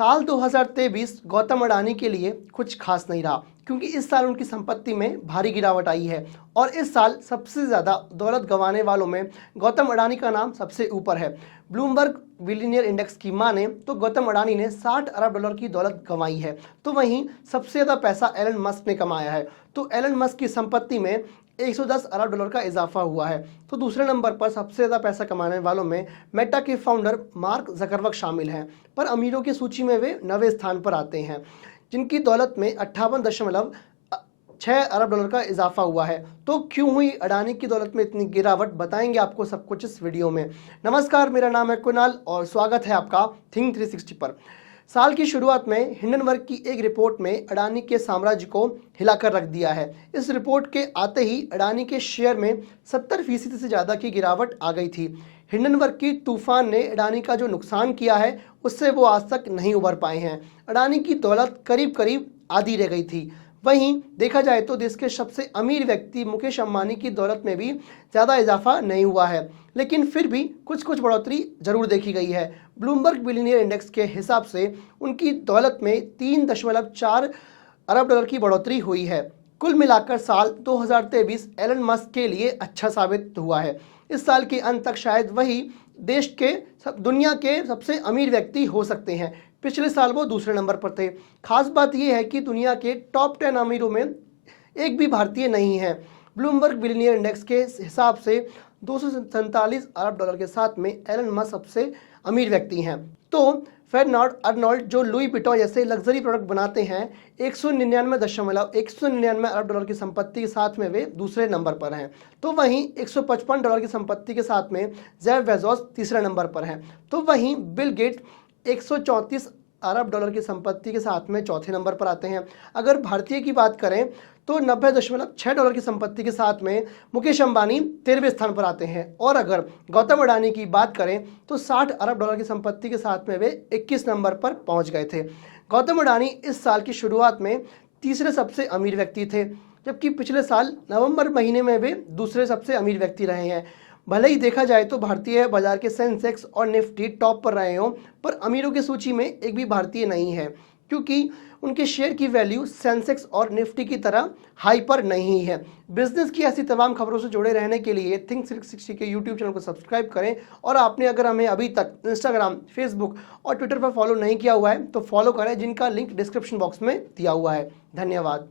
साल 2023 गौतम अडानी के लिए कुछ खास नहीं रहा, क्योंकि इस साल उनकी संपत्ति में भारी गिरावट आई है और इस साल सबसे ज़्यादा दौलत गंवाने वालों में गौतम अडानी का नाम सबसे ऊपर है। ब्लूमबर्ग बिलियनियर इंडेक्स की माने तो गौतम अडानी ने 60 अरब डॉलर की दौलत गंवाई है। तो वहीं सबसे ज़्यादा पैसा एलन मस्क ने कमाया है। तो एलन मस्क की संपत्ति में 110 अरब डॉलर का इजाफा हुआ है। तो दूसरे नंबर पर सबसे ज़्यादा पैसा कमाने वालों में मेटा के फाउंडर मार्क जकरबर्ग शामिल हैं, पर अमीरों की सूची में वे 9वें स्थान पर आते हैं, जिनकी दौलत में 58.6 अरब डॉलर का इजाफा हुआ है। तो क्यों हुई अडानी की दौलत में इतनी गिरावट, बताएंगे आपको सब कुछ इस वीडियो में। नमस्कार, मेरा नाम है कुणाल और स्वागत है आपका थिंक 360 पर। साल की शुरुआत में हिंडनबर्ग की एक रिपोर्ट में अडानी के साम्राज्य को हिलाकर रख दिया है। इस रिपोर्ट के आते ही अडानी के शेयर में 70% से ज़्यादा की गिरावट आ गई थी। हिंडनबर्ग की तूफान ने अडानी का जो नुकसान किया है उससे वो आज तक नहीं उभर पाए हैं। अडानी की दौलत करीब करीब आधी रह गई थी। वहीं देखा जाए तो देश के सबसे अमीर व्यक्ति मुकेश अंबानी की दौलत में भी ज़्यादा इजाफा नहीं हुआ है, लेकिन फिर भी कुछ बढ़ोतरी जरूर देखी गई है। ब्लूमबर्ग बिलियनियर इंडेक्स के हिसाब से उनकी दौलत में 3.4 अरब डॉलर की बढ़ोतरी हुई है। कुल मिलाकर साल 2023 एलन मस्क के लिए अच्छा साबित हुआ है। इस साल के अंत तक शायद वही देश के दुनिया के सबसे अमीर व्यक्ति हो सकते हैं। पिछले साल वो दूसरे नंबर पर थे। खास बात यह है कि दुनिया के टॉप 10 अमीरों में एक भी भारतीय नहीं है। ब्लूमबर्ग बिलियनियर इंडेक्स के हिसाब से 247 अरब डॉलर के साथ में एलन मस्क सबसे अमीर व्यक्ति हैं। तो फेडनॉर्ड अर्नोल्ड जो लुई विटॉन जैसे लग्जरी प्रोडक्ट बनाते हैं 199 अरब डॉलर की संपत्ति के साथ में वे दूसरे नंबर पर हैं। तो वहीं 155 डॉलर की संपत्ति के साथ में जेफ बेजोस तीसरे नंबर पर हैं। तो वहीं बिल गेट 134 अरब डॉलर की संपत्ति के साथ में चौथे नंबर पर आते हैं। अगर भारतीय की बात करें तो 90.6 डॉलर की संपत्ति के साथ में मुकेश अंबानी 13वें स्थान पर आते हैं। और अगर गौतम अडानी की बात करें तो 60 अरब डॉलर की संपत्ति के साथ में वे 21 नंबर पर पहुंच गए थे। गौतम अडानी इस साल की शुरुआत में तीसरे सबसे अमीर व्यक्ति थे, जबकि पिछले साल नवंबर महीने में वे दूसरे सबसे अमीर व्यक्ति रहे हैं। भले ही देखा जाए तो भारतीय बाजार के सेंसेक्स और निफ्टी टॉप पर रहे हों, पर अमीरों की सूची में एक भी भारतीय नहीं है, क्योंकि उनके शेयर की वैल्यू सेंसेक्स और निफ्टी की तरह हाई पर नहीं है। बिजनेस की ऐसी तमाम खबरों से जुड़े रहने के लिए थिंक 360 के यूट्यूब चैनल को सब्सक्राइब करें। और आपने अगर हमें अभी तक इंस्टाग्राम, फेसबुक और ट्विटर पर फॉलो नहीं किया हुआ है तो फॉलो करें, जिनका लिंक डिस्क्रिप्शन बॉक्स में दिया हुआ है। धन्यवाद।